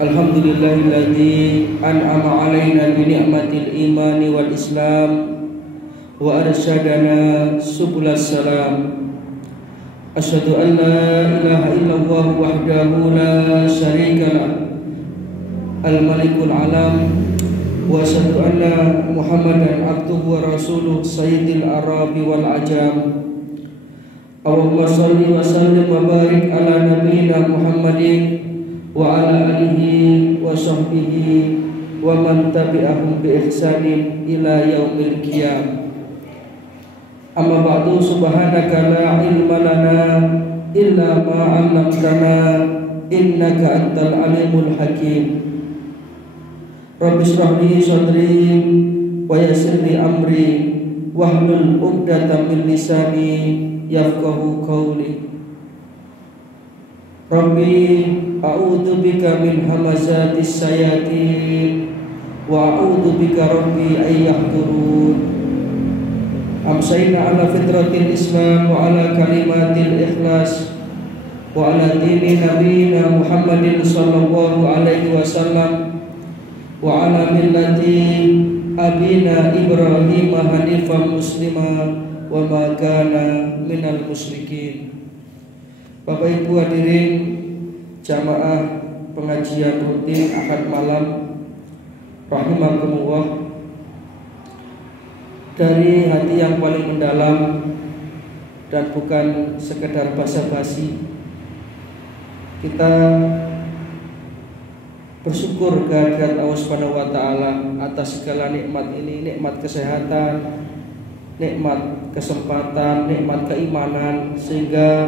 Alhamdulillahilladzi an'ama 'alaina bi ni'matil imani wal islam wa arsyadana subulas salam. Asyhadu an la ilaha illallah wahdahu la syarikalah al-malikul alam wa asyhadu anna Muhammadan abduhu wa rasuluh sayyidil arabi wal ajam. Allahumma shalli wa sallim wa barik ala nabiyyina Muhammadin wa ala alihi wa sahbihi wa man tabi'ahum bi ihsanin ila yaumil qiyam. Amma ba'du, subhanaka la ilma lana illa ma 'allamtana innaka antal alimul hakim. Rabbi shrah li sadri wa yassir li amri wahlul 'uqdatam min lisani yafqahu qawli. Rabbi a'udzu bika min hamazatis sayatin wa a'udzu bika rabbi ay yahdurun. Amsayna ala fitratil islam wa ala kalimatil ikhlas wa ala dini nabiyina Muhammadin sallallahu alaihi wasallam wa ala millati abina Ibrahim hanifan muslima wa ma kana minal musyrikin. Bapak Ibu hadirin jamaah pengajian rutin Ahad malam rahimakumullah, dari hati yang paling mendalam dan bukan sekedar basa-basi, kita bersyukur kehadirat Allah Subhanahu wa taala atas segala nikmat ini, nikmat kesehatan, nikmat kesempatan, nikmat keimanan, sehingga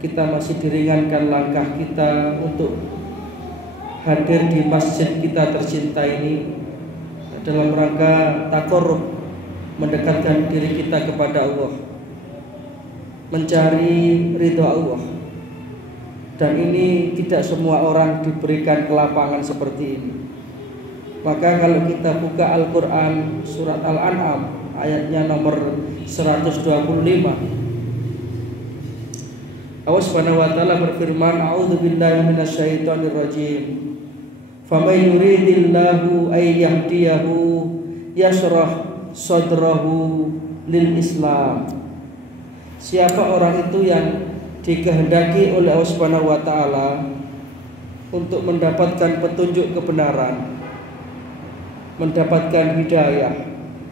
kita masih diringankan langkah kita untuk hadir di masjid kita tercinta ini dalam rangka taqarrub, mendekatkan diri kita kepada Allah, mencari ridha Allah. Dan ini tidak semua orang diberikan kelapangan seperti ini. Maka kalau kita buka Al-Quran surat Al-An'am ayatnya nomor 125, Allah Subhanahu wa taala berfirman, a'udzu billahi minasyaitonir rajim. Faman yuridillahu ay yahdiyahu yashrah sadrahu lil Islam. Siapa orang itu yang dikehendaki oleh Allah Subhanahu wa taala untuk mendapatkan petunjuk kebenaran, mendapatkan hidayah,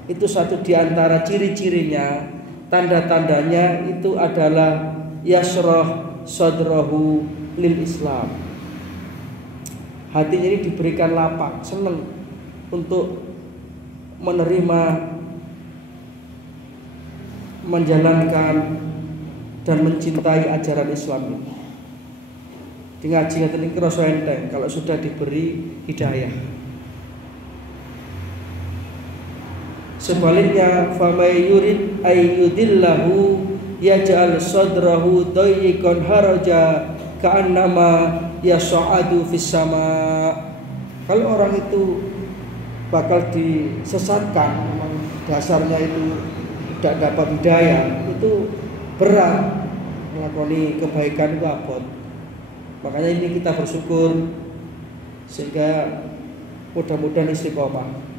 itu satu di antara ciri-cirinya, tanda-tandanya itu adalah yashrah sadrahu lil Islam. Hatinya ini diberikan lapang, senang untuk menerima, menjalankan dan mencintai ajaran Islam ini. Di ngaji ngaten iki rasa enteng kalau sudah diberi hidayah. Sebaliknya, famay yurid ayyudillahu yaj'al sadrahu dayyiqan haraja ka'annama yas'adu fis sama. Kalau orang itu bakal disesatkan, memang dasarnya itu tidak dapat hidayah, itu berat melakoni kebaikan itu abot. Makanya ini kita bersyukur sehingga mudah-mudahan istiqomah.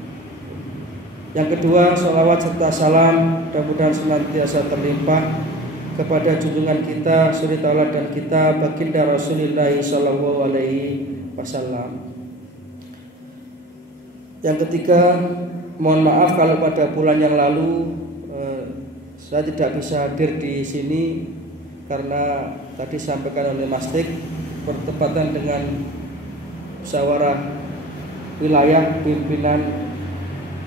Yang kedua, sholawat serta salam mudah-mudahan senantiasa terlimpah kepada junjungan kita, suri tauladan kita, baginda Rasulullah sallallahu alaihi wasallam. Yang ketiga, mohon maaf kalau pada bulan yang lalu saya tidak bisa hadir di sini karena tadi sampaikan oleh Mas Tik bertepatan dengan musyawarah wilayah pimpinan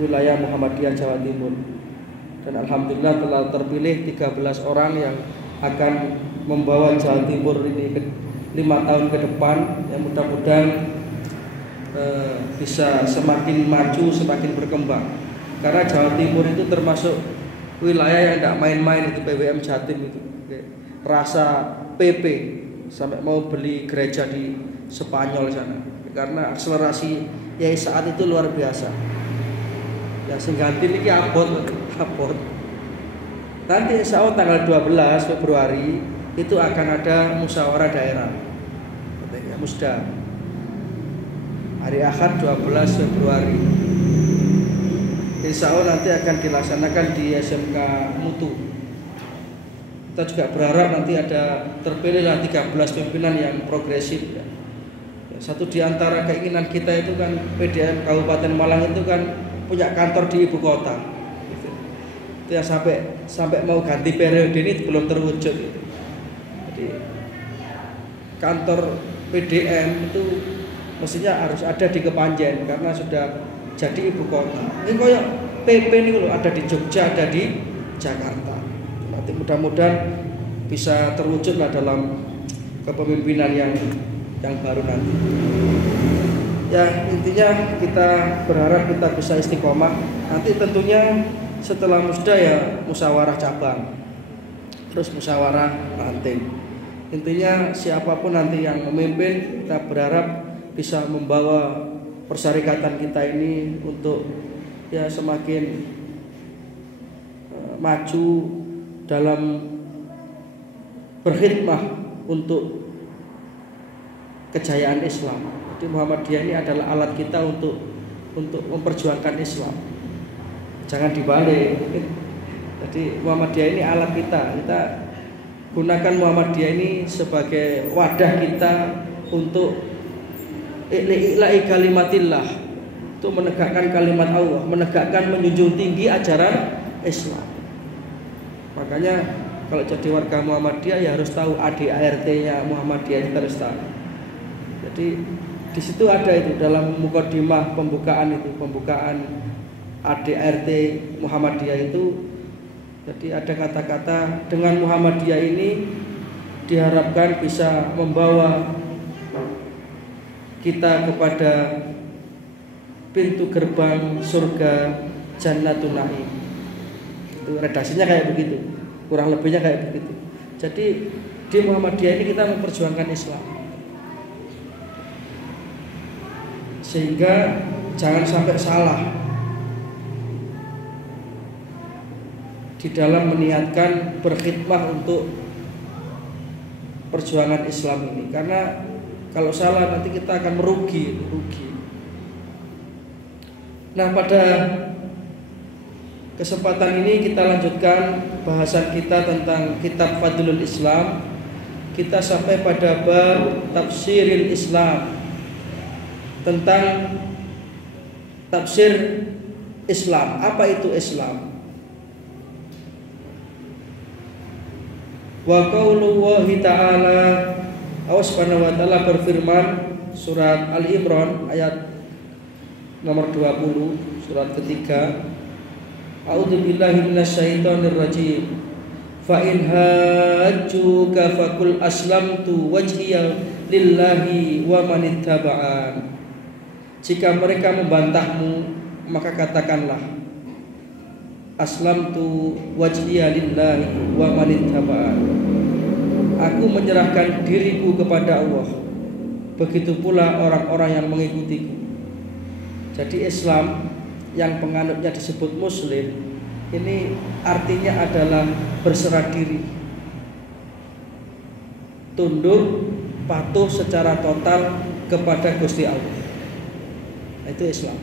wilayah Muhammadiyah Jawa Timur, dan alhamdulillah telah terpilih 13 orang yang akan membawa Jawa Timur ini 5 tahun ke depan, yang mudah-mudahan bisa semakin maju, semakin berkembang. Karena Jawa Timur itu termasuk wilayah yang tidak main-main, itu PWM Jatim itu. Rasa PP sampai mau beli gereja di Spanyol sana, karena akselerasi ya saat itu luar biasa. Ya sing ganti niki abot. Nanti insya Allah tanggal 12 Februari itu akan ada musyawarah daerah. Musda. Hari Ahad 12 Februari. Insya Allah nanti akan dilaksanakan di SMK Mutu. Kita juga berharap nanti ada terpilihlah 13 pimpinan yang progresif. Satu di antara keinginan kita itu kan PDM Kabupaten Malang itu kan punya kantor di ibu kota. Itu yang sampai mau ganti periode ini belum terwujud. Jadi kantor PDM itu mestinya harus ada di Kepanjen karena sudah jadi ibu kota. Ini kayak PP ini loh, ada di Jogja, ada di Jakarta. Nanti mudah-mudahan bisa terwujudlah dalam kepemimpinan yang baru nanti. Ya intinya kita berharap kita bisa istiqomah. Nanti tentunya setelah musda ya musyawarah cabang, terus musyawarah ranting. Intinya siapapun nanti yang memimpin, kita berharap bisa membawa persyarikatan kita ini untuk ya semakin maju dalam berkhidmah untuk kejayaan Islam. Jadi Muhammadiyah ini adalah alat kita untuk memperjuangkan Islam. Jangan dibalik. Jadi Muhammadiyah ini alat kita. Kita gunakan Muhammadiyah ini sebagai wadah kita untuk ilahi kalimatillah, untuk menegakkan kalimat Allah, menegakkan menjunjung tinggi ajaran Islam. Makanya kalau jadi warga Muhammadiyah ya harus tahu ADART-nya Muhammadiyah, itu harus tahu. Jadi di situ ada itu dalam mukadimah pembukaan ADART Muhammadiyah itu. Jadi ada kata-kata dengan Muhammadiyah ini diharapkan bisa membawa kita kepada pintu gerbang surga Jannatun Naim. Itu redaksinya kayak begitu, kurang lebihnya kayak begitu. Jadi di Muhammadiyah ini kita memperjuangkan Islam, sehingga jangan sampai salah di dalam meniatkan berkhidmah untuk perjuangan Islam ini. Karena kalau salah nanti kita akan merugi. Nah, pada kesempatan ini kita lanjutkan bahasan kita tentang kitab Fadlul Islam. Kita sampai pada bab tafsiril Islam, tentang tafsir Islam. Apa itu Islam? Wa qaulullahi ta'ala, Allah Subhanahu wa taala berfirman surat Ali Imran ayat nomor 20, surat ketiga. A'udzu billahi minasyaitonir rajim. Fa in hajjuka faqul aslamtu wajhiya lillahi wa manittaba'an. Jika mereka membantahmu, maka katakanlah aslamtu wajhiya lillahi wa manittaba'an. Aku menyerahkan diriku kepada Allah, begitu pula orang-orang yang mengikutiku. Jadi Islam yang penganutnya disebut Muslim, ini artinya adalah berserah diri, tunduk, patuh secara total kepada Gusti Allah. Itu Islam.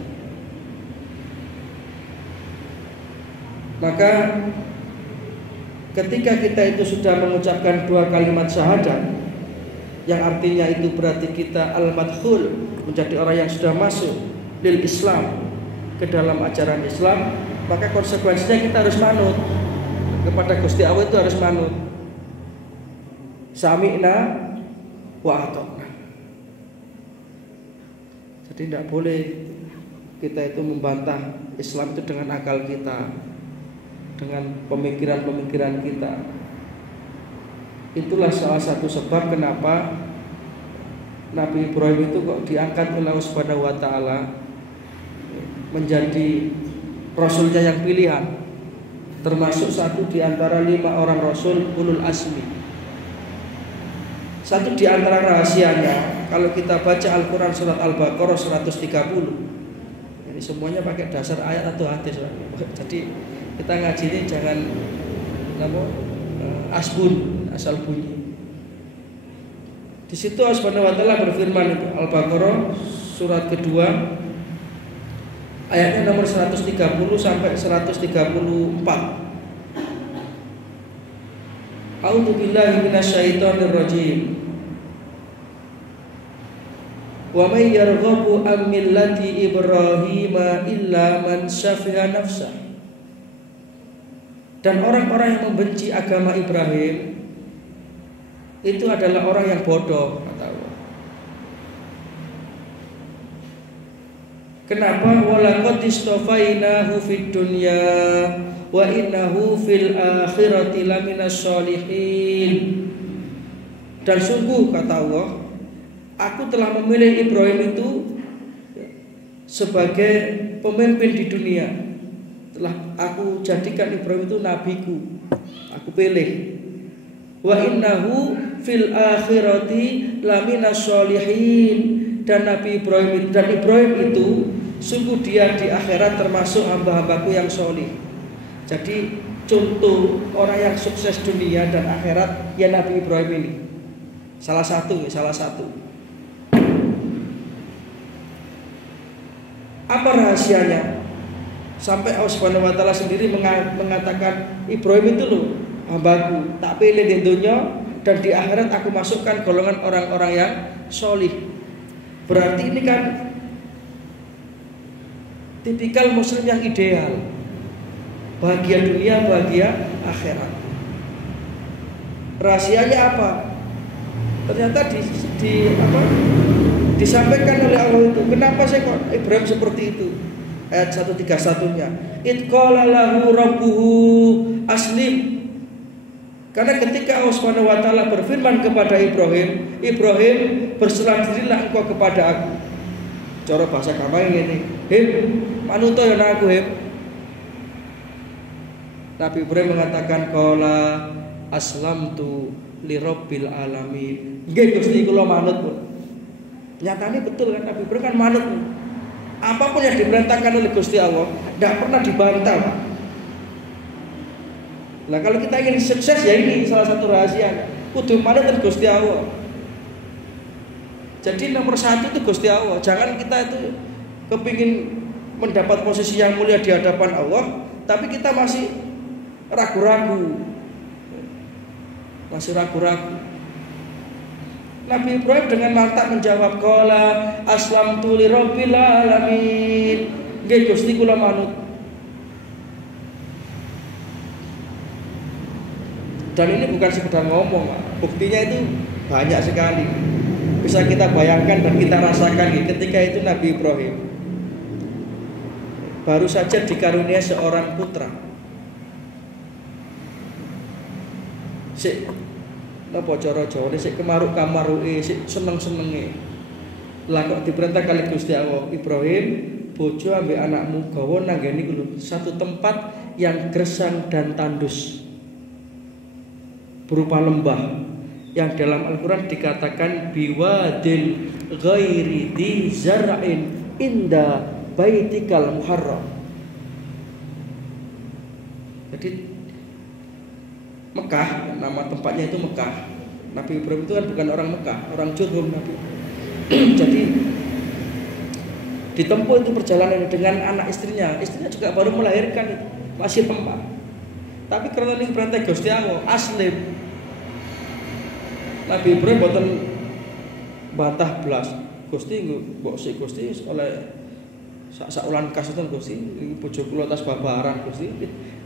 Maka ketika kita itu sudah mengucapkan dua kalimat syahadat, yang artinya itu berarti kita al-madkhul, menjadi orang yang sudah masuk lil Islam, ke dalam ajaran Islam, maka konsekuensinya kita harus manut kepada Gusti Allah, itu harus manut. Sami'na wa ata'na. Jadi tidak boleh kita itu membantah Islam itu dengan akal kita, dengan pemikiran-pemikiran kita. Itulah salah satu sebab kenapa Nabi Ibrahim itu kok diangkat oleh Allah Subhanahu wa taala menjadi rasulnya yang pilihan, termasuk satu di antara 5 orang rasul ulul asmi. Satu di antara rahasianya, kalau kita baca Al-Quran surat Al-Baqarah 130, ini semuanya pakai dasar ayat atau hadis. Jadi kita ngaji ini jangan asbun, asal bunyi. Di situ Allah Subhanahu wa taala berfirman itu Al-Baqarah surat kedua ayatnya nomor 130 sampai 134. A'udzu billahi minasyaitonir rajim. Wa may yarghabu an millati Ibrahim illa man syafiha nafsah. Dan orang-orang yang membenci agama Ibrahim itu adalah orang yang bodoh, kata Allah. Kenapa? Walaqad istafainahu fid dunya wa innahu fil akhirati laminas sholihin. Dan sungguh, kata Allah, aku telah memilih Ibrahim itu sebagai pemimpin di dunia. Telah aku jadikan Ibrahim itu nabiku. Aku pilih. Wa innahu fil akhirati laminas sholihin. Dan Nabi Ibrahim itu sungguh dia di akhirat termasuk hamba-hambaku yang sholih. Jadi contoh orang yang sukses dunia dan akhirat ya Nabi Ibrahim ini. Salah satu. Apa rahasianya? Sampai Allah Subhanahu wa taala sendiri mengatakan Ibrahim itu loh hambaku, tak pilih di dunia dan di akhirat aku masukkan golongan orang-orang yang sholih. Berarti ini kan tipikal muslim yang ideal. Bahagia dunia, bahagia akhirat. Rahasianya apa? Ternyata disampaikan oleh Allah itu. Kenapa saya kok Ibrahim seperti itu? Ayat 131-nya. Id qala lahu rabbuhu aslim. Karena ketika Allah Subhanahu wa taala berfirman kepada Ibrahim, berserah dirilah engkau kepada aku. Cara bahasa gampang ini, manut ya aku Nabi Ibrahim mengatakan qala aslamtu li rabbil alamin. Nggih Gusti kula manut pun. Nyatanya betul kan Nabi Ibrahim kan manut. Apapun yang diperintahkan oleh Gusti Allah tidak pernah dibantah. Nah kalau kita ingin sukses ya ini salah satu rahasia. Kudu manut dan Gusti Allah. Jadi nomor satu itu Gusti Allah. Jangan kita itu kepingin mendapat posisi yang mulia di hadapan Allah, tapi kita masih ragu-ragu. Nabi Ibrahim dengan mantap menjawab qala aslamtu li rabbil alamin. Nggih Gusti kula manut. Dan ini bukan sekedar ngomong, buktinya itu banyak sekali. Bisa kita bayangkan dan kita rasakan ketika itu Nabi Ibrahim baru saja dikarunia seorang putra. Sik napa cara Jawane sik kemaruk-kamaruke, sik seneng-senenge. Lah kok diperintah kali Gusti Allah, Ibrahim, bojo ambek anakmu gawa nang ngene iku lho, satu tempat yang gersang dan tandus. Berupa lembah yang dalam Al-Quran dikatakan biwadin ghairi di zar'in inda baitikal muharram. Jadi Mekah, nama tempatnya itu Mekah. Nabi Ibrahim itu kan bukan orang Mekah, orang Jurhum Nabi. Jadi ditempuh itu perjalanan dengan anak istrinya juga baru melahirkan itu, masih lemah. Tapi karena ini perintah Gusti Allah, aslim. Nabi Ibrahim boten bantah blas. Gusti mbok sik Gusti oleh sak ulan kasutan Gusti, iki bojo kula tas babaran Gusti,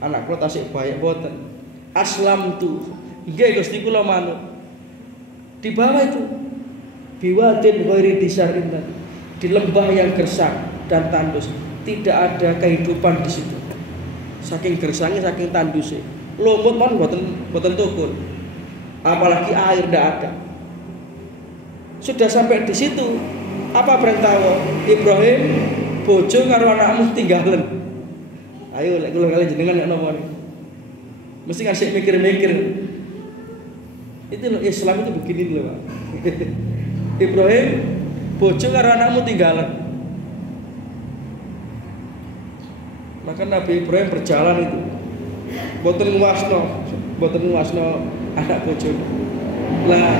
anak kula tasik bayak boten. Aslamtu. Nggih Gusti kula manut. Di bawah itu biwadin ghairi disarin, di lembah yang gersang dan tandus, tidak ada kehidupan di situ. Saking gersangnya, saking tandusnya, lumut mon boten tukul. Apalagi air tidak ada. Sudah sampai di situ, apa perintah Allah? Ibrahim, bojo karo anakmu tinggalan. Ayo lek kula kalian jenengan nek napa niku. Mesti ngasih mikir-mikir. Itu loh, Islam itu begini loh Pak. Ibrahim, bojo karo anakmu tinggalan. Maka Nabi Ibrahim berjalan itu, boten nguasno anak bojo. Lah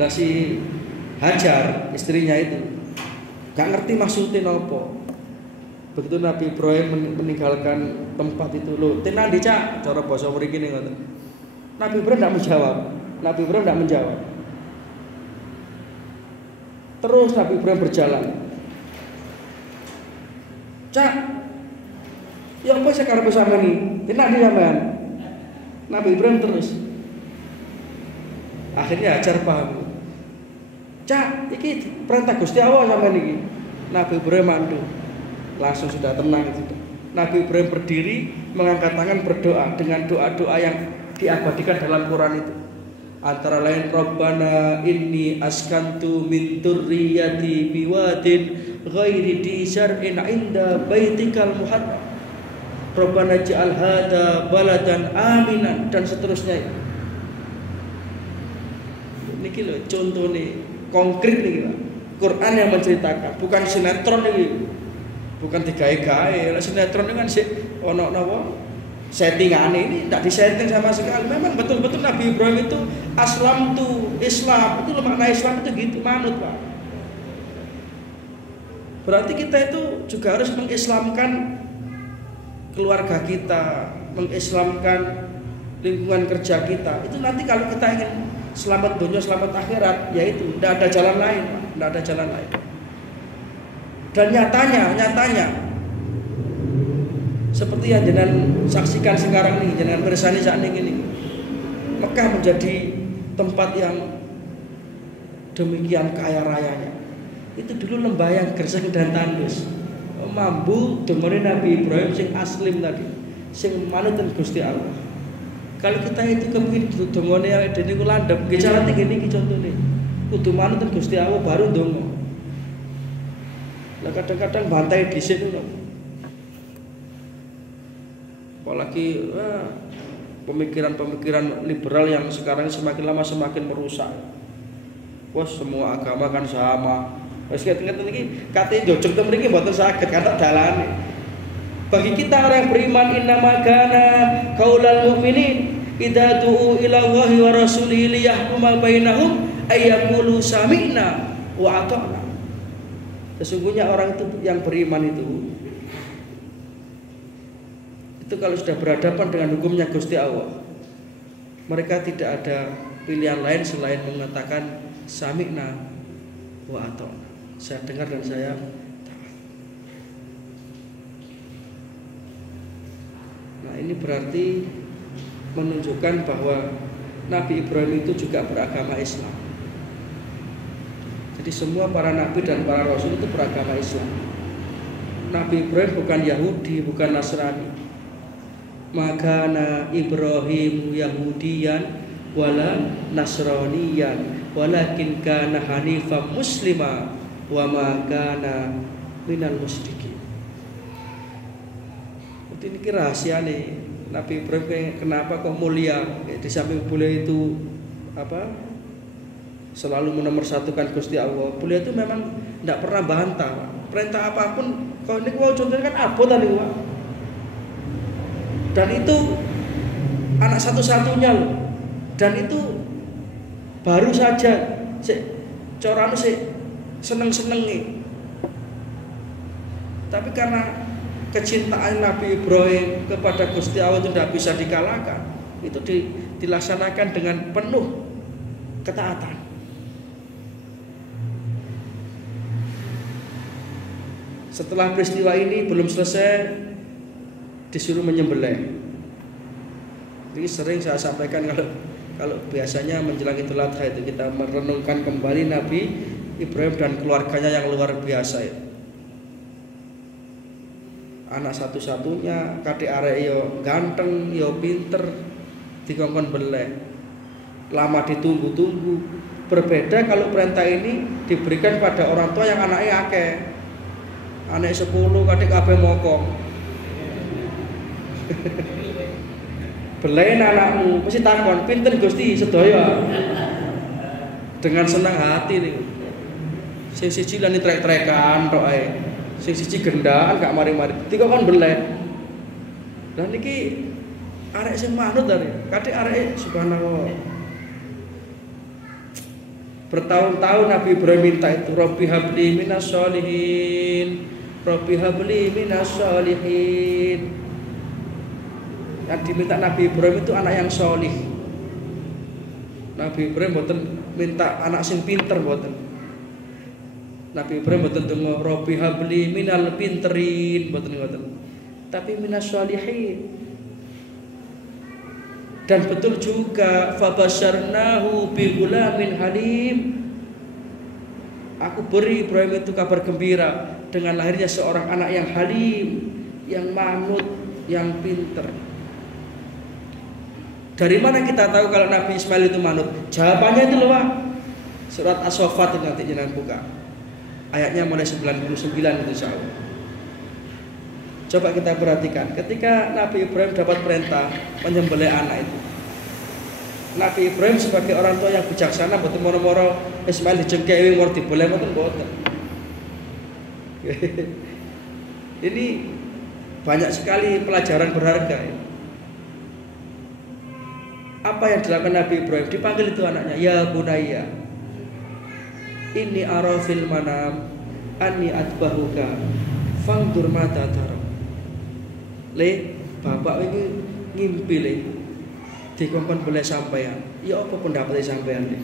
Nah si Hajar istrinya itu gak ngerti maksudnya apa. Begitu Nabi Ibrahim meninggalkan tempat itu, loh tenan dicak cara basa mriki ning ngoten. Nabi Ibrahim tidak menjawab. Nabi Ibrahim tidak menjawab. Terus Nabi Ibrahim berjalan. Cak, ya apa sih karep sampeyan? Tenan di sampean. Nabi Ibrahim terus. Akhirnya Hajar paham. Cak, iki perintah Gusti Allah sampean iki. Nabi Ibrahim mandu. Langsung sudah tenang itu. Nabi Ibrahim berdiri, mengangkat tangan berdoa dengan doa-doa yang diabadikan dalam Quran itu. Antara lain Rabbana inni askantu min dzurriyyati biwadin ghairi dzi syar'in 'inda baitikal muharram. Rabbana ij'al hadza baladan aminan dan seterusnya. Niki lho contone konkret niki Pak. Quran yang menceritakan, bukan sinetron niki. Bukan digawe-gawe. Lah sinetron itu kan sik ono napa? Settingane ini tidak disetting sama sekali. Memang betul-betul Nabi Ibrahim itu Islam. Itu makna Islam itu gitu manut, Pak. Berarti kita itu juga harus mengislamkan keluarga kita, mengislamkan lingkungan kerja kita. Itu nanti kalau kita ingin selamat dunia, selamat akhirat, yaitu tidak ada jalan lain, Pak. Tidak ada jalan lain. Dan nyatanya seperti yang jenengan saksikan sekarang ini, jenengan bersani saat ini, Mekah menjadi tempat yang demikian kaya rayanya. Itu dulu lembah yang gersang dan tandus. Mambu dengerin Nabi Ibrahim sing aslim tadi, sing manuten Gusti Allah. Kalau kita itu kepengin dongone awake dhewe niku landhep, nggih cara ngene iki contone. Kudu manuten Gusti Allah baru ndonga. Lah kadang-kadang bantai dhisik ngono. Apalagi pemikiran-pemikiran liberal yang sekarang semakin lama semakin merusak. Wah, semua agama kan sama. Wis ngeten iki kate njojog ten mriki mboten saged kathok dalane. Bagi kita orang yang beriman innama kana qaulal mu'minin idza du'u ila Allahi wa rasulihi liyahkuma bainahum ayyaqulu sami'na wa ata'na. Sesungguhnya orang itu yang beriman itu kalau sudah berhadapan dengan hukumnya Gusti Allah, mereka tidak ada pilihan lain selain mengatakan sami'na wa ata'na. Saya dengar dan saya taat. Nah, ini berarti menunjukkan bahwa Nabi Ibrahim itu juga beragama Islam. Jadi semua para nabi dan para rasul itu beragama Islam. Nabi Ibrahim bukan Yahudi, bukan Nasrani. Makana Ibrahim Yahudiyan wala Nasraniyan walakin kana hanifan muslima wa ma kana minal musyrikin. Ini rahasia nih Nabi Ibrahim kenapa kok mulia di samping beliau itu selalu menomorsatukan Gusti Allah. Beliau itu memang tidak pernah bantah. Perintah apapun, kalau ini mau contohnya kan abot tadi, Pak. Dan itu anak satu-satunya loh. Dan itu baru saja coranu seneng-seneng nih. Tapi karena kecintaan Nabi Ibrahim kepada Gusti Allah itu tidak bisa dikalahkan. Itu dilaksanakan dengan penuh ketaatan. Setelah peristiwa ini belum selesai, disuruh menyembelih. Ini sering saya sampaikan kalau biasanya menjelang Idul Adha itu kita merenungkan kembali Nabi Ibrahim dan keluarganya yang luar biasa itu. Anak satu-satunya, kadek arek yo ganteng, yo pinter, dikongkon beleh. Lama ditunggu-tunggu. Berbeda kalau perintah ini diberikan pada orang tua yang anaknya akeh. Anak 10 kadek kabeh mokong. Belain anakmu, mesti takon, pinten Gusti sedaya. Dengan senang hati nih. Sing siji lan trek-trekan tok ae. Sing siji gendaan gak mari-mari. Dikon beleh. Lah niki arek sing manut tadi, kadek arek subhanallah. Bertahun-tahun Nabi Ibrahim minta itu, Rabbi habli minas sholihin, Rabbi habli minas sholihin. Yang diminta Nabi Ibrahim itu anak yang sholih. Nabi Ibrahim boten minta anak sing pinter boten. Nabi Ibrahim boten donga Rabbi habli minal pinterin boten ngoten. Tapi minas sholihin. Dan betul juga fabasyarnahu bi ghulamin halim. Aku beri Ibrahim itu kabar gembira dengan lahirnya seorang anak yang halim, yang manut, yang pinter. Dari mana kita tahu kalau Nabi Ismail itu manut? Jawabannya itu loh, Pak. Surat As-Saffat nanti jangan buka. Ayatnya mulai 99 itu insyaallah. Coba kita perhatikan, ketika Nabi Ibrahim dapat perintah menyembelih anak itu, Nabi Ibrahim sebagai orang tua yang bijaksana, betul moro-moro Ismail dijengkewi mau diboleh mboten boten. Ini banyak sekali pelajaran berharga. Apa yang dilakukan Nabi Ibrahim? Dipanggil itu anaknya, ya bunayya, inni ara fil manam anni atbahuka fangdur mata tara. Le, bapak ini ngimpi le, dikongkon boleh sampean. Ya apa pendapatnya sampean le?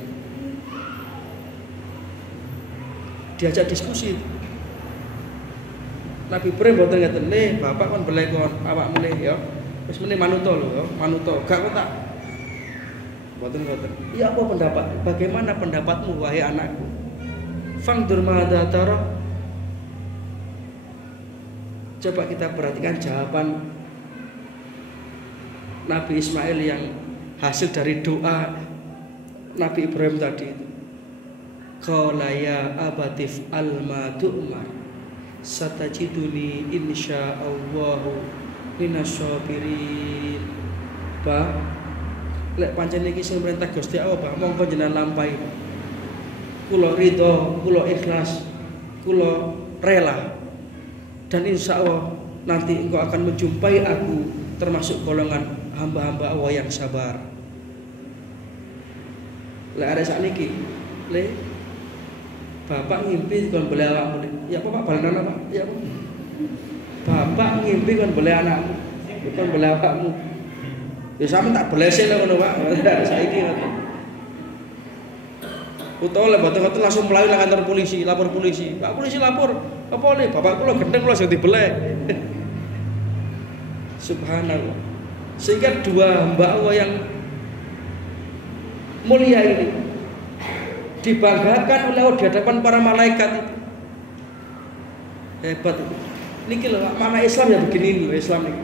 Diajak diskusi. Nabi Ibrahim boten ngeten le, bapak kon boleh kon awakmu le ya. Wis meneh manuto lho ya, manuto. Gak kok tak. Boten ngoten. Ya apa pendapat? Bagaimana pendapatmu wahai anakku? Fangdur madza tara. Coba kita perhatikan jawaban Nabi Ismail yang hasil dari doa Nabi Ibrahim tadi itu. Qala ya abatif alma tu'mar satajiduni insyaallahu minasyabirin. Ba, lek pancen iki sing perintah Gusti Allah, Pak, monggo jenengan lampahi. Kula ridho, kula ikhlas, kula rela. Dan insya Allah nanti engkau akan menjumpai aku termasuk golongan hamba-hamba Allah yang sabar. Lek ada sakniki, le bapak ngimpi kon boleh awakmu. Ya apa Pak balenan apa? Ya apa? Bapak ngimpi kon boleh anakmu, kon boleh awakmu. Ya sampe tak belese lho ngono Pak. Saiki ngoten. Utawa lek boten langsung mlayu nang kantor polisi, lapor polisi. Pak polisi lapor, apa le bapak kula gendeng kula sing dibelek. Subhanallah. Sehingga dua hamba Allah yang mulia ini dibanggakan oleh Allah di hadapan para malaikat itu. Hebat itu. Niki lho mana Islam ya begini lho Islam ini.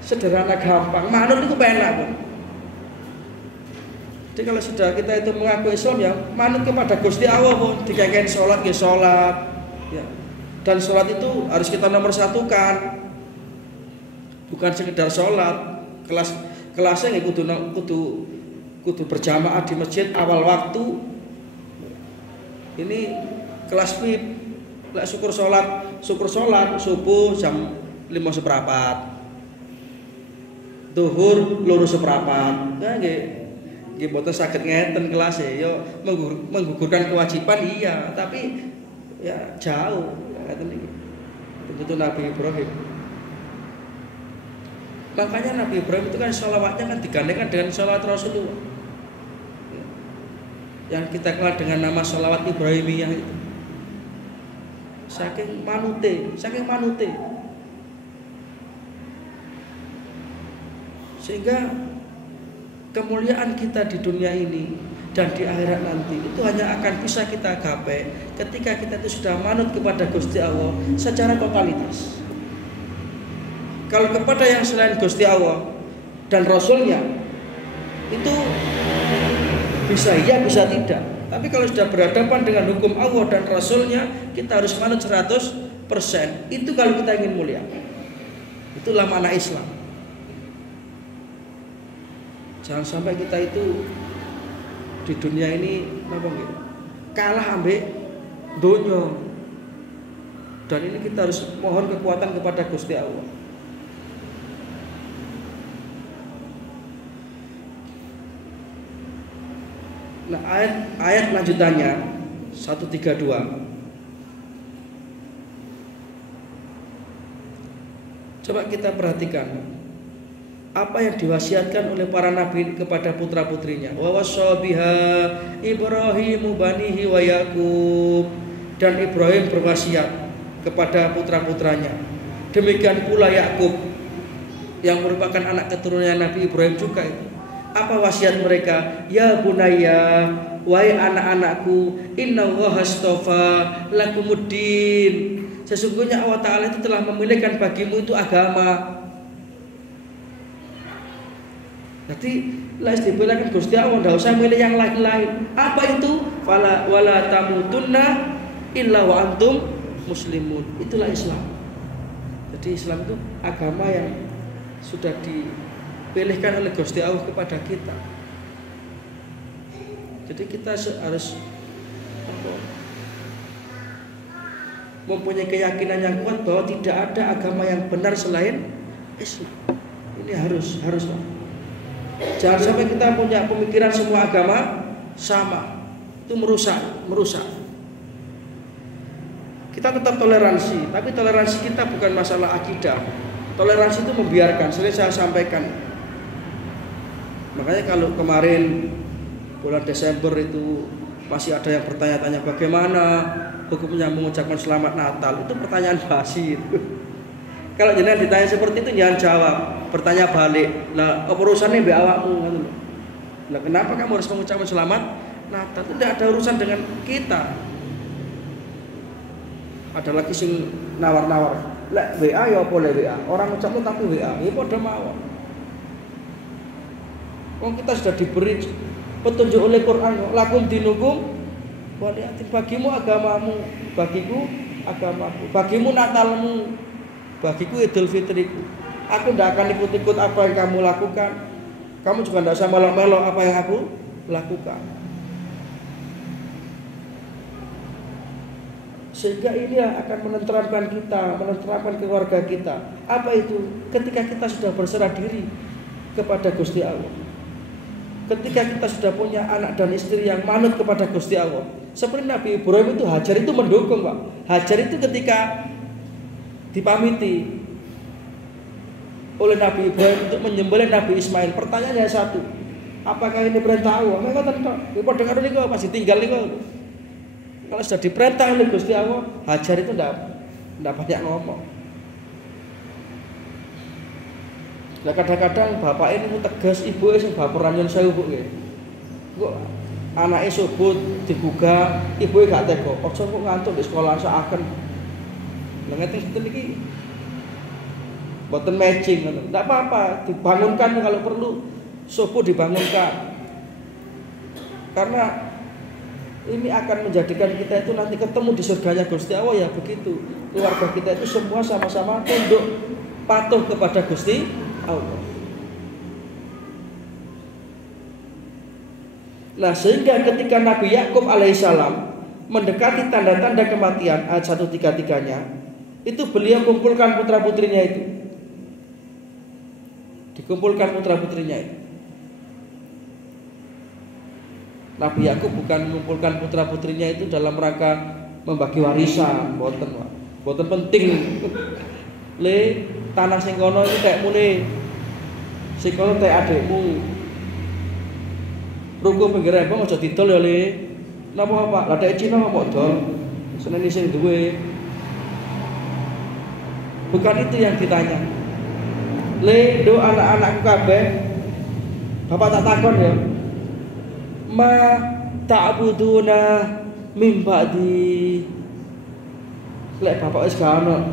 Sederhana gampang, manut itu penak pun. Jadi kalau sudah kita itu mengaku Islam ya manut kepada Gusti Allah pun dikengken sholat ya sholat ya. Dan sholat itu harus kita nomor satukan, bukan sekedar sholat kelasnya kudu berjamaah di masjid awal waktu. Ini kelas VIP. Lek syukur sholat subuh jam 5:15, duhur 2:15. Nah nggih boten saged ngeten kelas ya menggugurkan kewajiban iya, tapi ya jauh ngeten iki. Betul Nabi Ibrahim. Makanya Nabi Ibrahim itu kan sholawatnya kan digandengkan dengan sholawat Rasulullah yang kita kenal dengan nama sholawat Ibrahimiyah itu. Saking manute. Sehingga kemuliaan kita di dunia ini dan di akhirat nanti itu hanya akan bisa kita gapai ketika kita itu sudah manut kepada Gusti Allah secara totalitas. Kalau kepada yang selain Gusti Allah dan Rasulnya itu bisa iya bisa tidak. Tapi kalau sudah berhadapan dengan hukum Allah dan Rasulnya, kita harus manut 100%. Itu kalau kita ingin mulia. Itulah makna Islam. Jangan sampai kita itu di dunia ini apa gitu, kalah ambek dunia. Dan ini kita harus mohon kekuatan kepada Gusti Allah. Nah, ayat lanjutannya 132. Coba kita perhatikan apa yang diwasiatkan oleh para nabi kepada putra-putrinya. Wa wassabiha Ibrahimu banihi wa Yaqub, dan Ibrahim berwasiat kepada putra-putranya. Demikian pula Yakub yang merupakan anak keturunan Nabi Ibrahim juga itu. Apa wasiat mereka? Ya bunayya, wahai anak-anakku, innallaha astafa lakumuddin. Sesungguhnya Allah Ta'ala itu telah memilihkan bagimu itu agama. Jadi la istibilahkan Gusti Allah, tidak usah milih yang lain-lain. Apa itu? Wala tamutunna illa wa antum muslimun. Itulah Islam. Jadi Islam itu agama yang sudah dipilihkan oleh Gusti Allah kepada kita. Jadi kita harus mempunyai keyakinan yang kuat bahwa tidak ada agama yang benar selain Islam. Ini harus Pak. Jangan sampai kita punya pemikiran semua agama sama. Itu merusak. Kita tetap toleransi, tapi toleransi kita bukan masalah akidah. Toleransi itu membiarkan, sering saya sampaikan. Makanya kalau kemarin bulan Desember itu masih ada yang bertanya-tanya bagaimana hukumnya mengucapkan selamat Natal, itu pertanyaan basi itu. Kalau jenengan ditanya seperti itu jangan jawab, bertanya balik. Lah apa urusannya mbek awakmu? Lah kenapa kamu harus mengucapkan selamat Natal? Itu tidak ada urusan dengan kita. Ada lagi sing nawar-nawar. Lek WA ya apa lek WA? Orang ngucapmu tapi WA, ya padha mawon. Wong kita sudah diberi petunjuk oleh Quran, lakum dinukum waliyatin, bagimu agamamu, bagiku agamaku, bagimu Natalmu, bagiku Idul Fitriku. Aku tidak akan ikut-ikut apa yang kamu lakukan. Kamu juga tidak usah melok-melok apa yang aku lakukan. Sehingga ini akan menenteramkan kita, menenteramkan keluarga kita. Apa itu? Ketika kita sudah berserah diri kepada Gusti Allah. Ketika kita sudah punya anak dan istri yang manut kepada Gusti Allah. Seperti Nabi Ibrahim itu, Hajar itu mendukung Pak. Hajar itu ketika dipamiti oleh Nabi Ibrahim untuk menyembelih Nabi Ismail, pertanyaannya satu, apakah ini perintah Allah? Mereka tentu, pada dengar ini kok masih tinggal nih kok. Kalau sudah diperintah oleh Gusti Allah, Hajar itu tidak banyak ngomong. Nah kadang-kadang bapak ini tegas, ibu ini baperan yang saya hubung ya. Kok anaknya subuh digugah, ibu gak tega. Ojo kok ngantuk di sekolah seakan. Lah ngeten iki boten matching ngono. Enggak apa-apa, dibangunkan kalau perlu subuh dibangunkan. Karena ini akan menjadikan kita itu nanti ketemu di surganya Gusti Allah ya begitu. Keluarga kita itu semua sama-sama tunduk patuh kepada Gusti Allah. Nah sehingga ketika Nabi Yakub alaihissalam mendekati tanda-tanda kematian ayat 133-nya, itu beliau kumpulkan putra-putrinya itu. Dikumpulkan putra-putrinya itu. Nabi Yakub bukan mengumpulkan putra-putrinya itu dalam rangka membagi warisan, boten penting. Le tanah sing kono iki tekmu ne. Sing kono tek adikmu. Ruko pinggir embong aja didol ya Le. Napa Pak? Lah tek Cina kok dol. Seneni sing duwe. Bukan itu yang ditanya. Le do anak-anakku kabeh. Bapak tak takon ya. Ma ta'buduna min ba'di. Lek bapak wis gak ono,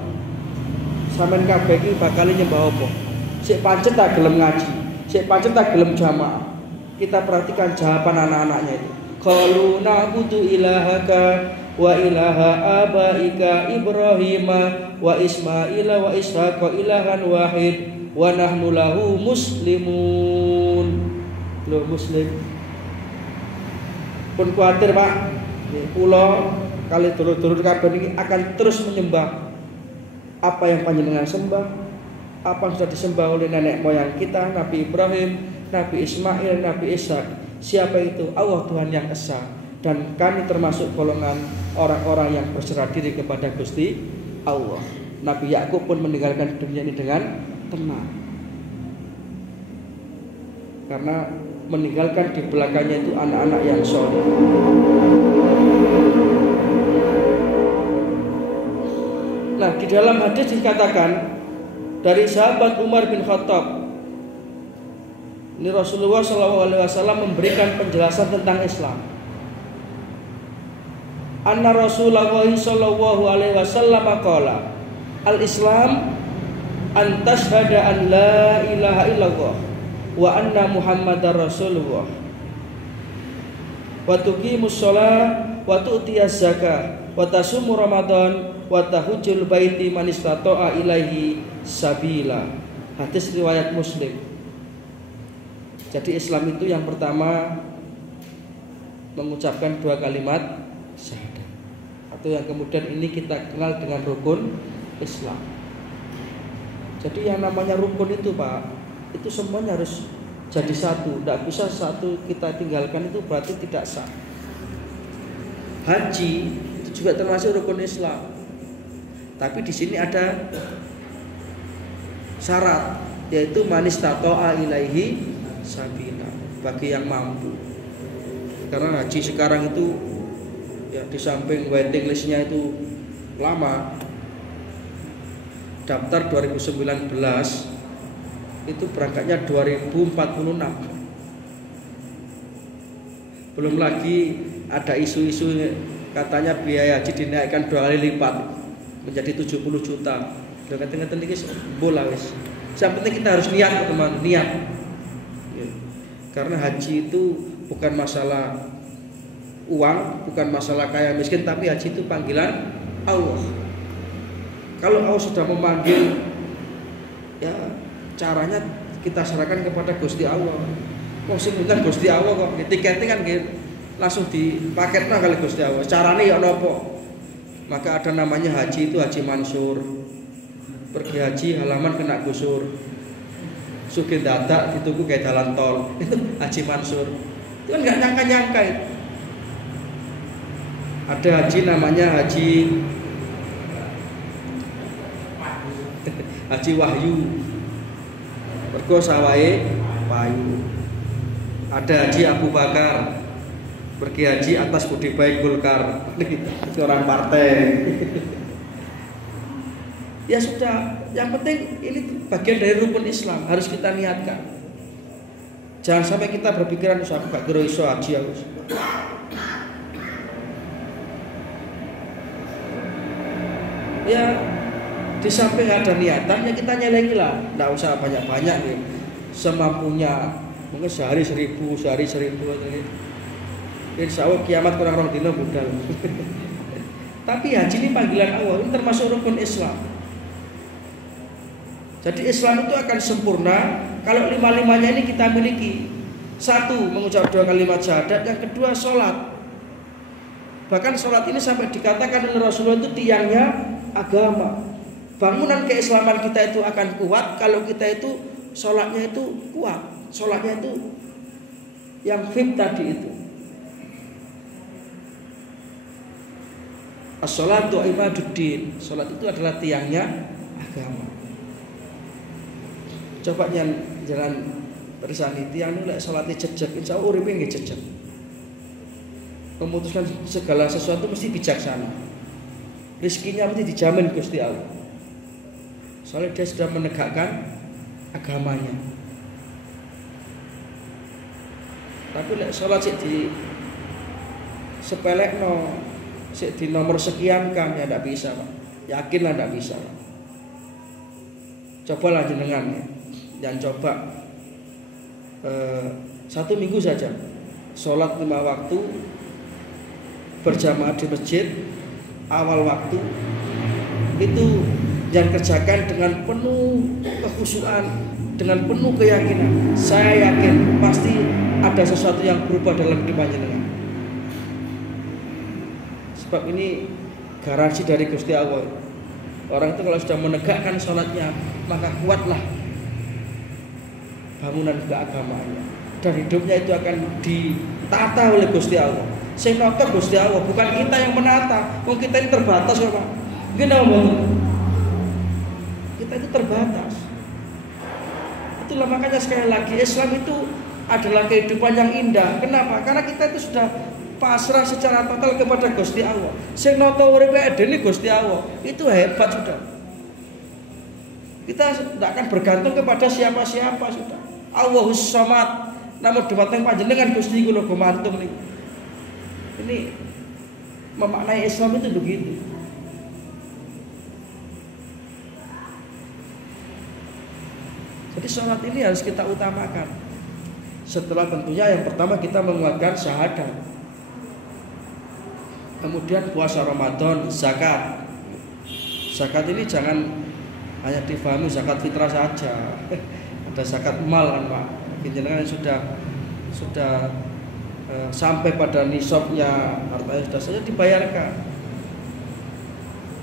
sampean kabeh iki bakal nyembah apa? Sik pancet tak gelem ngaji, sik pancet tak gelem jamaah. Kita perhatikan jawaban anak-anaknya itu. Qalu na'budu ilahaka wa ilaha abaika Ibrahim wa Ismail wa Ishaq ilahan wahid wa nahnu lahu muslimun. Lo muslim. Pun khawatir Pak, pulau kali turut-turut kabeh ini akan terus menyembah apa yang panjenengan sembah, apa yang sudah disembah oleh nenek moyang kita, Nabi Ibrahim, Nabi Ismail, Nabi Ishak. Siapa itu? Allah, Tuhan yang esa. Dan kami termasuk golongan orang-orang yang berserah diri kepada Gusti Allah. Nabi Yakub pun meninggalkan dunia ini dengan tenang, karena meninggalkan di belakangnya itu anak-anak yang soleh. Nah, di dalam hadis dikatakan dari sahabat Umar bin Khattab, ini Rasulullah SAW memberikan penjelasan tentang Islam. Anna Rasulullah SAW qala, al-Islam an tashhada an la ilaha illallah wa anna Muhammadar Rasulullah wa tuqimus shalah wa tu'tiyaz zakah wa tasumu Ramadan wa tahujjul baiti man istata'a ilaihi sabila. Hadis riwayat Muslim. Jadi Islam itu yang pertama mengucapkan 2 kalimat syahadat, atau yang kemudian ini kita kenal dengan rukun Islam. Jadi yang namanya rukun itu Pak, itu semuanya harus jadi satu. Tidak bisa satu kita tinggalkan, itu berarti tidak sah. Haji itu juga termasuk rukun Islam. Tapi di sini ada syarat, yaitu man istata'a ilaihi sabila, bagi yang mampu. Karena haji sekarang itu ya di samping waiting listnya itu lama, daftar 2019 itu berangkatnya 2046. Belum lagi ada isu-isu katanya biaya haji dinaikkan 2 kali lipat menjadi 70 juta. Ngeten-ngeten iki bola wis. Yang penting kita harus niat, teman, niat. Ya. Karena haji itu bukan masalah uang, bukan masalah kaya miskin, tapi haji itu panggilan Allah. Kalau Allah sudah memanggil, ya caranya kita serahkan kepada Gusti Allah. Kok sebutan Gusti Allah kok tiketnya kan gitu, langsung dipaketna kali Gusti Allah. Caranya ya nopo. Maka ada namanya haji itu haji mansur. Pergi haji halaman kena gusur. Sugih dadak dituku kayak jalan tol. Itu haji mansur. Itu kan enggak nyangka-nyangka itu. Ada haji namanya haji wahyu. Mergo sawahe payu. Ada haji Abu Bakar. Pergi haji atas budi baik Golkar. Itu orang partai. Ya sudah, yang penting ini bagian dari rukun Islam, harus kita niatkan. Jangan sampai kita berpikiran aku gak kira iso haji aku. Ya di samping ada niatan, ya kita nyelengi lah. Nggak usah banyak-banyak nih. Semampunya, mungkin sehari 1000, sehari 1000. Insya Allah kiamat kurang rong dino budal. Tapi haji ini panggilan Allah, ini termasuk rukun Islam. Jadi Islam itu akan sempurna kalau 5-5-nya ini kita miliki. 1, mengucap 2 kalimat syahadat. Yang kedua, sholat. Bahkan sholat ini sampai dikatakan oleh Rasulullah itu tiangnya agama. Bangunan keislaman kita itu akan kuat kalau kita itu sholatnya itu kuat. Sholatnya itu yang fit tadi itu. As-sholatu imaduddin. Sholat itu adalah tiangnya agama. Coba jalan bersani tiang ini sholatnya jejak, insya Allah uripnya nggak jejak. Memutuskan segala sesuatu mesti bijaksana. Rizkinya mesti dijamin Gusti Allah. Soalnya dia sudah menegakkan agamanya. Tapi sholat sih di sepelekno, sih di nomor sekian kan ya tidak bisa Pak. Yakinlah tidak bisa Pak. Cobalah jenengan ya. Dan coba 1 minggu saja sholat 5 waktu berjamaah di masjid awal waktu itu yang kerjakan dengan penuh kekhusyuan, dengan penuh keyakinan. Saya yakin pasti ada sesuatu yang berubah dalam iman jenengan. Sebab ini garansi dari Gusti Allah. Orang itu kalau sudah menegakkan sholatnya, maka kuatlah bangunan keagamaannya. dan hidupnya itu akan ditata oleh Gusti Allah. Sing nata Gusti Allah, bukan kita yang menata. Wong kita ini terbatas kok, Pak. Nggih napa mboten? Kita itu terbatas. Itulah makanya sekali lagi Islam itu adalah kehidupan yang indah. Kenapa? Karena kita itu sudah pasrah secara total kepada Gusti Allah. Sing nata uripe dene Gusti Allah. Itu hebat sudah. Kita tidak akan bergantung kepada siapa-siapa sudah. Allahus Samad. Namun dumateng panjenengan Gusti kula gumantung niku. Ini memaknai Islam itu begitu. Jadi sholat ini harus kita utamakan. Setelah tentunya yang pertama kita menguatkan syahadat. Kemudian puasa Ramadan, zakat. Zakat ini jangan hanya difahami zakat fitrah saja. Ada zakat mal kan Pak. Jenengan sudah sampai pada nisabnya, hartanya sudah saja dibayarkan.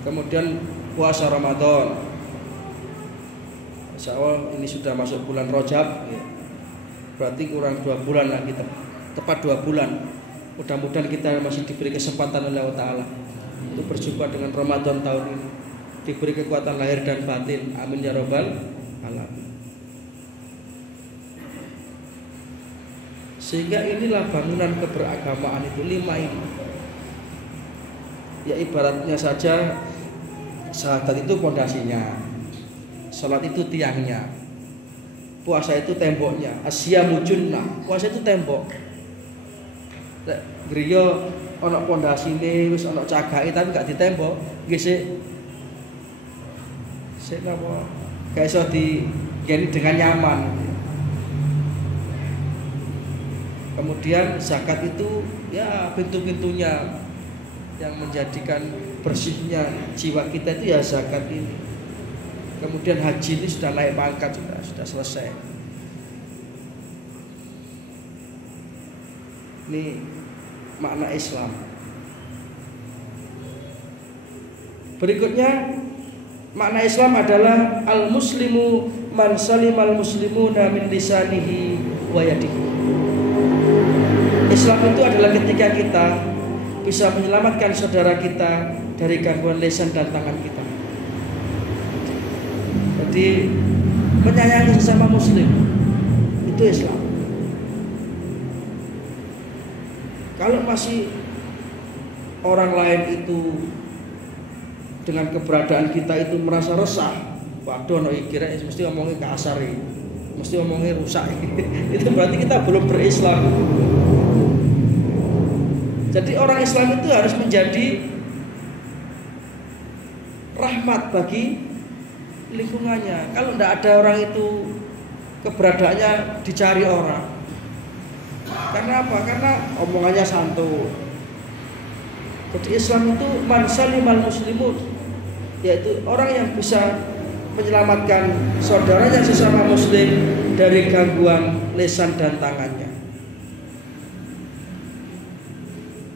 Kemudian puasa Ramadan. Insya Allah ini sudah masuk bulan Rajab, ya. Berarti kurang 2 bulan lagi, tepat 2 bulan. Mudah-mudahan kita masih diberi kesempatan oleh Allah Ta'ala untuk berjumpa dengan Ramadan tahun ini, diberi kekuatan lahir dan batin. Amin ya Rabbal Alamin. Sehingga inilah bangunan keberagamaan itu 5 ini. Ya ibaratnya saja syahadat itu pondasinya, salat itu tiangnya, puasa itu temboknya. Asyamu junnah, puasa itu tembok. Lek griya ana pondasine wis ana cagake tapi gak ditembok, nggih sik napa gak iso digeni dengan nyaman. Kemudian zakat itu ya pintu-pintunya yang menjadikan bersihnya jiwa kita itu ya zakat ini. Kemudian haji ini sudah naik pangkat, sudah selesai. Ini makna Islam. Berikutnya makna Islam adalah al-muslimu man salimal muslimuna min lisanihi wa yadihi. Islam itu adalah ketika kita bisa menyelamatkan saudara kita dari gangguan lisan dan tangan kita. Jadi menyayangi sesama muslim itu Islam. Kalau masih orang lain itu dengan keberadaan kita itu merasa resah, waduh no kira mesti ngomongin kasar ini, mesti ngomongin rusak itu berarti kita belum berislam. Jadi orang Islam itu harus menjadi rahmat bagi lingkungannya. Kalau tidak ada orang itu keberadaannya dicari orang. Karena apa? Karena omongannya santun. Jadi Islam itu man salimal muslimun, yaitu orang yang bisa menyelamatkan saudaranya sesama muslim dari gangguan lisan dan tangannya.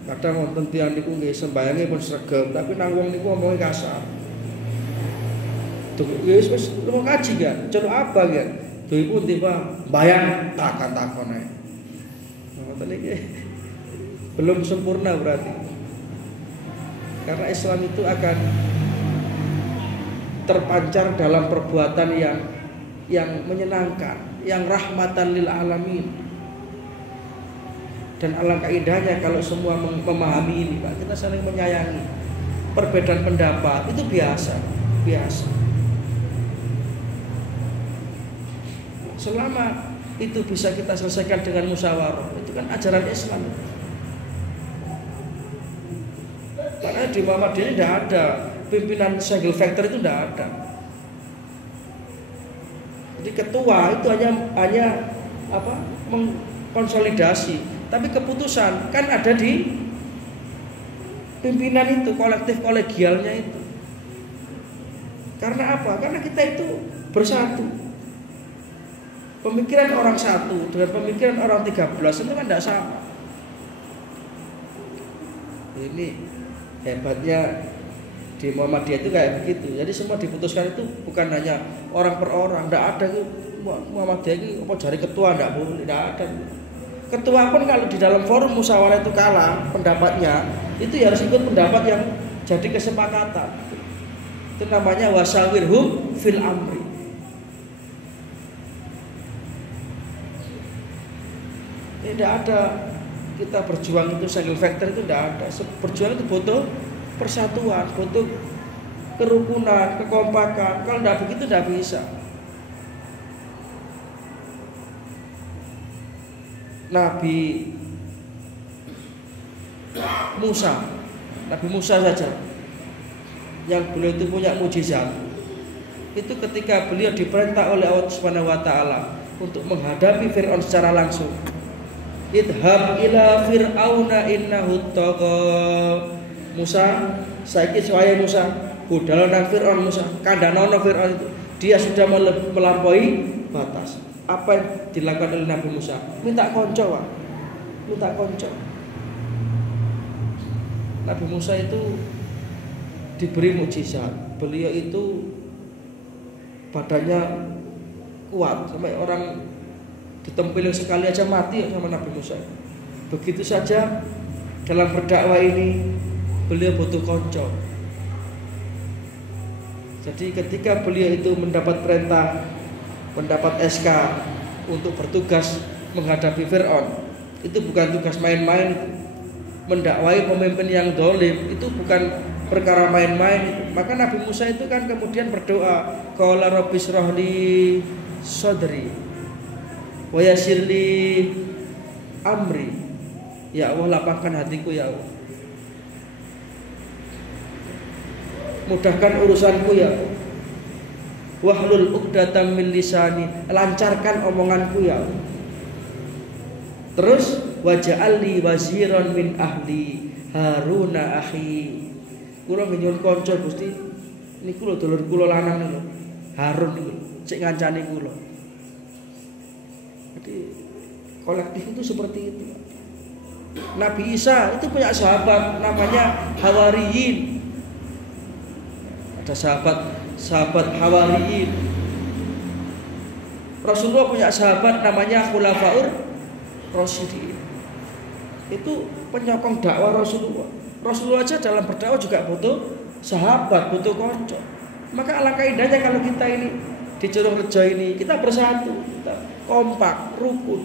Kadang wonten tiyang niku nggih sembayange pun sregep, tapi nang wong niku ngomongnya kasar. Tuh wis lu mau kaji gak? Celuk apa gak? Tuh iku tiba bayang takon-takon ae. Ngoten iki belum sempurna berarti. Karena Islam itu akan terpancar dalam perbuatan yang menyenangkan, yang rahmatan lil alamin. Dan alangkah indahnya kalau semua memahami ini, Pak. Kita saling menyayangi. Perbedaan pendapat itu biasa. Selama itu bisa kita selesaikan dengan musyawarah, itu kan ajaran Islam. Karena di Muhammadiyah ini tidak ada pimpinan single factor, itu tidak ada. Jadi ketua itu hanya mengkonsolidasi. Tapi keputusan kan ada di pimpinan itu, kolektif kolegialnya itu. Karena apa? Karena kita itu bersatu. Pemikiran orang satu dengan pemikiran orang 13 itu kan tidak sama. Ini hebatnya di Muhammadiyah itu kayak begitu. Jadi semua diputuskan itu bukan hanya orang per orang, tidak ada itu Muhammadiyah ini apa jari ketua enggak boleh, tidak ada. Ketua pun kalau di dalam forum musyawarah itu kalah pendapatnya, itu ya harus ikut pendapat yang jadi kesepakatan. Itu namanya wasawirhum fil amri. Tidak ada kita berjuang itu single factor, itu tidak ada. Berjuang itu butuh persatuan, butuh kerukunan, kekompakan. Kalau tidak begitu tidak bisa. Nabi Musa saja yang beliau itu punya mujizat. Itu ketika beliau diperintah oleh Allah Subhanahu wa taala untuk menghadapi Firaun secara langsung. Idhab ila fir'auna innahu tagha. Musa, saiki waya Musa, budal nang Firaun Musa, kandhanono Firaun itu. Dia sudah melampaui batas. Apa yang dilakukan oleh Nabi Musa? Minta konco, Pak. Minta konco. Nabi Musa itu diberi mukjizat. Beliau itu badannya kuat sampai orang ditempelin sekali aja mati sama Nabi Musa. Begitu saja dalam berdakwah ini beliau butuh konco. Jadi ketika beliau itu mendapat perintah, mendapat SK untuk bertugas menghadapi Fir'aun, itu bukan tugas main-main. Mendakwai pemimpin yang dolim itu bukan perkara main-main. Maka Nabi Musa itu kan kemudian berdoa, qala rabbis rohli sodri wa yassirli amri. Ya Allah, lapangkan hatiku ya Allah, mudahkan urusanku ya Allah. Wahlul 'uqdatam min lisani, lancarkan omonganku ya Allah. Terus waj'alni waziran min ahli Haruna akhi. Kula nyuwun kanca Gusti, niku lho dulur kula lanang niku. Harun niku sik ngancani kula. Jadi kolektif itu seperti itu. Nabi Isa itu punya sahabat namanya Hawariyin. Ada sahabat Hawariyin. Rasulullah punya sahabat namanya Khulafaur Rasyidin. Itu penyokong dakwah Rasulullah. Rasulullah aja dalam berdakwah juga butuh sahabat, butuh konco. Maka alangkah indahnya kalau kita ini di Curug Rejo ini kita bersatu, kita kompak, rukun.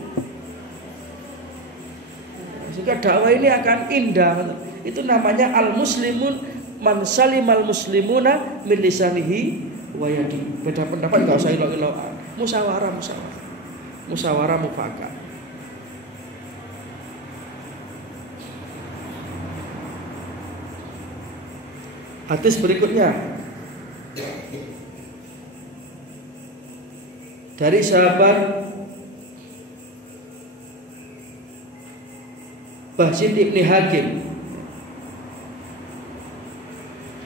Sehingga dakwah ini akan indah. Itu namanya al-muslimun man salimal muslimuna min lisanihi wa yadihi. Beda pendapat enggak usah ilo-iloan. Musyawarah mufakat. Hadis berikutnya dari sahabat Bahsin ibni Hakim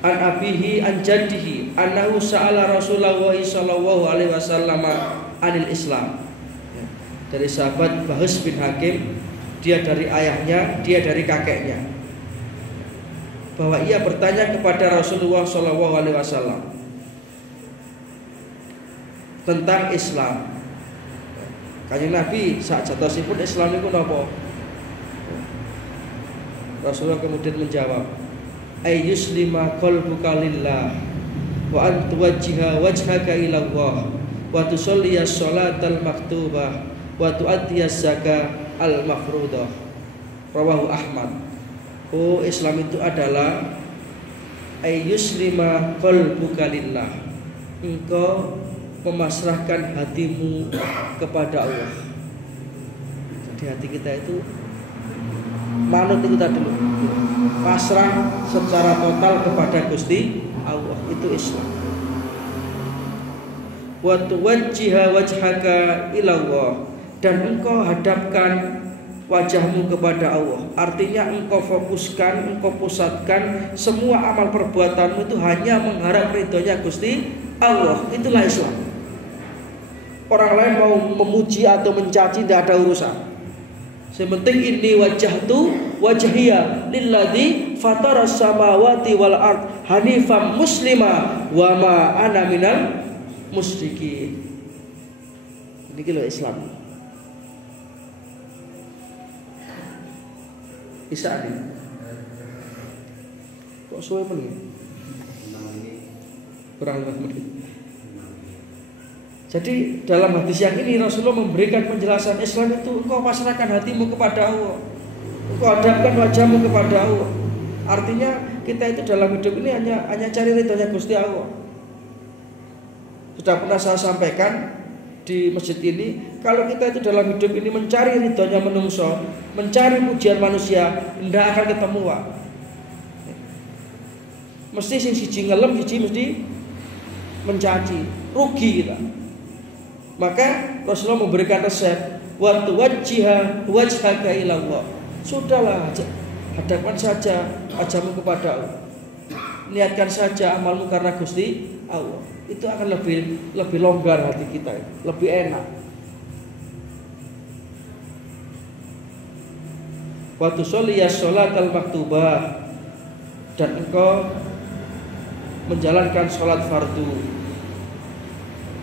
an abihi an jaddihi annahu sa'ala Rasulullah sallallahu alaihi wasallam anil Islam. Dari sahabat Bahs bin Hakim, dia dari ayahnya, dia dari kakeknya, bahwa ia bertanya kepada Rasulullah sallallahu alaihi wasallam tentang Islam. Kanjeng Nabi sak jatosipun Islam niku napa? Rasulullah kemudian menjawab, ayyuslima qalbuka lillah wa an tuwajjiha wajhaka ila Allah wa tusalliya sholatal maktubah wa tu'addiya zakah al mafruḍah. Rawahu Ahmad. Oh, Islam itu adalah ayyuslima qalbuka lillah, engkau memasrahkan hatimu kepada Allah. Jadi hati kita itu manut itu tadi dulu, pasrah secara total kepada Gusti Allah, itu Islam. Wa tuwajjiha wajhaka ila Allah, dan engkau hadapkan wajahmu kepada Allah. Artinya engkau fokuskan, engkau pusatkan semua amal perbuatanmu itu hanya mengharap ridhonya Gusti Allah. Itulah Islam. Orang lain mau memuji atau mencaci tidak ada urusan. Sementing ini wajhtu wajhiya lilladzi fataras samawati wal ard hanifam muslima wa ma ana minal musyrikin. Niki lho Islam. Isa nih. Kok suwe meneh? Kurang 5 menit. Jadi dalam hadis yang ini Rasulullah memberikan penjelasan Islam itu engkau pasrahkan hatimu kepada Allah. Engkau hadapkan wajahmu kepada Allah. Artinya kita itu dalam hidup ini hanya cari ridhonya Gusti Allah. Sudah pernah saya sampaikan di masjid ini, kalau kita itu dalam hidup ini mencari ridhonya menungso, mencari pujian manusia, tidak akan ketemu, Pak. Mesti siji ngelem, siji mesti mencaci, rugi kita. Maka Rasulullah memberikan resep, wa tuwajjiha wajhaka ila Allah. Sudahlah, hadapkan saja wajahmu kepada Allah. Niatkan saja amalmu karena Gusti Allah. Itu akan lebih longgar hati kita, lebih enak. Wa tusolli as-sholatal maktubah, dan engkau menjalankan sholat fardu,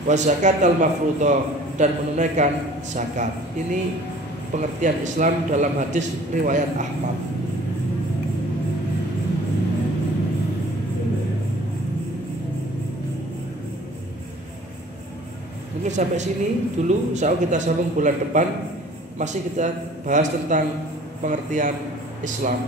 wa zakatal mafruḍah, dan menunaikan zakat. Ini pengertian Islam dalam hadis riwayat Ahmad. Mungkin sampai sini dulu, insya Allah kita sambung bulan depan. Masih kita bahas tentang pengertian Islam.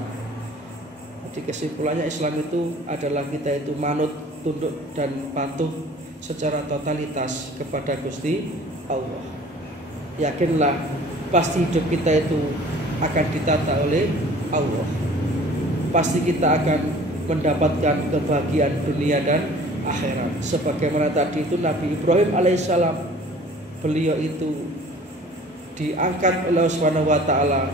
Jadi kesimpulannya Islam itu adalah kita itu manut, tunduk dan patuh secara totalitas kepada Gusti Allah. Yakinlah pasti hidup kita itu akan ditata oleh Allah. Pasti kita akan mendapatkan kebahagiaan dunia dan akhirat. Sebagaimana tadi itu Nabi Ibrahim alaihissalam, beliau itu diangkat oleh Allah Subhanahu wa taala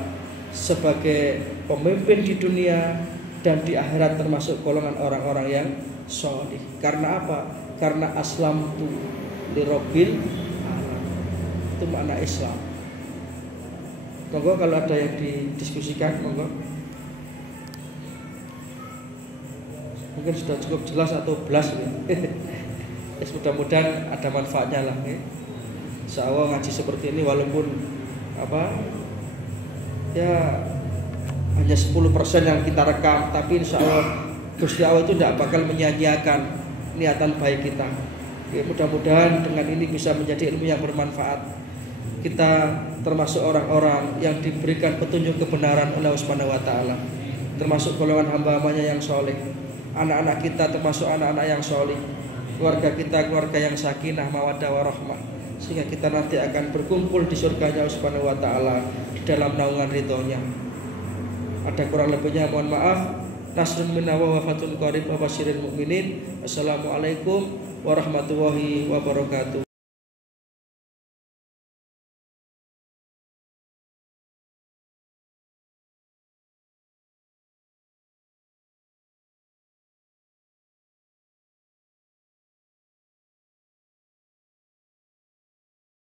sebagai pemimpin di dunia dan di akhirat, termasuk golongan orang-orang yang sholih. Karena apa? Karena aslamtu lirabbil alamin. Itu makna Islam. Monggo kalau ada yang didiskusikan, monggo. Mungkin sudah cukup jelas atau belas ya. Mudah-mudahan ada manfaatnya lah ya. Insyaallah ngaji seperti ini walaupun ya hanya 10% yang kita rekam, tapi insyaallah Gusti Allah itu tidak bakal menyia-nyiakan niatan baik kita. Ya, mudah-mudahan dengan ini bisa menjadi ilmu yang bermanfaat. Kita termasuk orang-orang yang diberikan petunjuk kebenaran oleh Allah Subhanahu wa taala, termasuk golongan hamba-hambanya yang soleh. Anak-anak kita termasuk anak-anak yang soleh. Keluarga kita keluarga yang sakinah, mawaddah warahmah, sehingga kita nanti akan berkumpul di surganya Allah Subhanahu wa taala di dalam naungan ridhonya. Ada kurang lebihnya mohon maaf. Nasrun minna wa wafatun qarib wa basyiril mu'minin. Assalamualaikum warahmatullahi wabarakatuh.